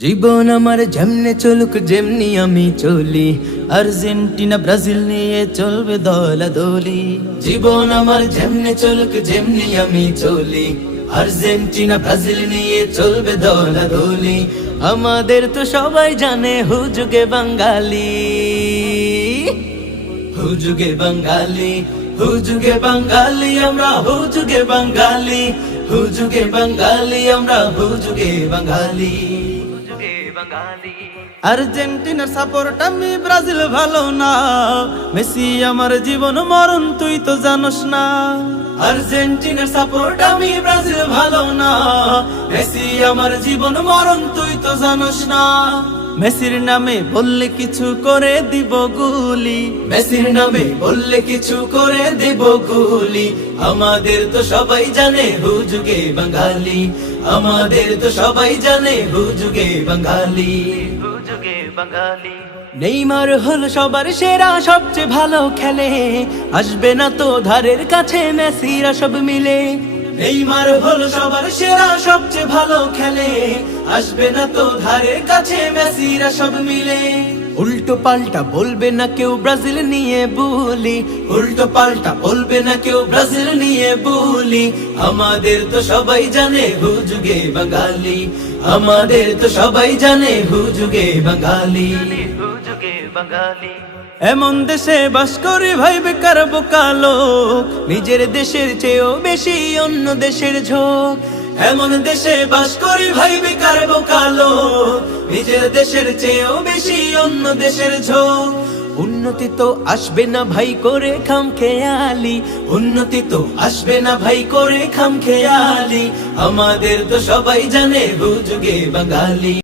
জীবন আমার যেমনে চলুক যেমনি আমি চলি, আর্জেন্টিনা ব্রাজিল নিয়ে চলবে দলাদলি। জীবন আমার যেমনে চলুক যেমনি আমি চলি, আর্জেন্টিনা ব্রাজিল নিয়ে চলবে দলাদলি। আমাদের তো সবাই জানে হুজুগে বাঙালি, হুজুগে বাঙালি, হুজুগে বাঙালি আমরা, হুজুগে বাঙালি, হুজুগে বাঙালি আমরা, হুজুগে বাঙালি। আর্জেন্টিনার সাপোর্ট আমি, ব্রাজিল ভালো না। মেসি আমার জীবন মরণ তুই তো জানোস না। আর্জেন্টিনার সাপোর্ট আমি, ব্রাজিল ভালো না। মেসি আমার জীবন মরণ তুই তো জানোস না। মেসির নামে বললে কিছু করে দিব গুলি, মেসির নামে বললে কিছু করে দিব গুলি। আমাদের তো সবাই জানে হুজুগে বাঙালি, আমাদের তো সবাই জানে হুজুগে বাঙালি, হুজুগে বাঙালি। নেইমার হল সবার সেরা, সবচেয়ে ভালো খেলে, আসবে না তো ধারের কাছে মেসিরা সব মিলে। নেইমার হল সবার সেরা, সবচেয়ে ভালো খেলে, আসবে না তো ধারের কাছে মেসিরা সব মিলে। উল্টো পাল্টা বলবে না কেউ ব্রাজিল নিয়ে বুলি, উল্টো পাল্টা বলবে না কেউ ব্রাজিল নিয়ে বুলি। আমাদের তো সবাই জানে হুজুগে বাঙালি, আমাদের তো সবাই জানে হুজুগে বাঙালি, হুজুগে বাঙালি। এমন দেশে বাস করি ভাই বেকার বোকা লোক, নিজের দেশের চেয়েও বেশি অন্য দেশের ঝোঁক। এমন দেশে বাস করি ভাই বেকার বোকা লোক, নিজের দেশের চেয়েও বেশি অন্য দেশের ঝোঁক। উন্নতি তো আসবে না ভাই করে খামখেয়ালি, উন্নতি তো আসবে না ভাই করে খামখেয়ালি। আমাদের তো সবাই জানে হুজুগে বাঙালি।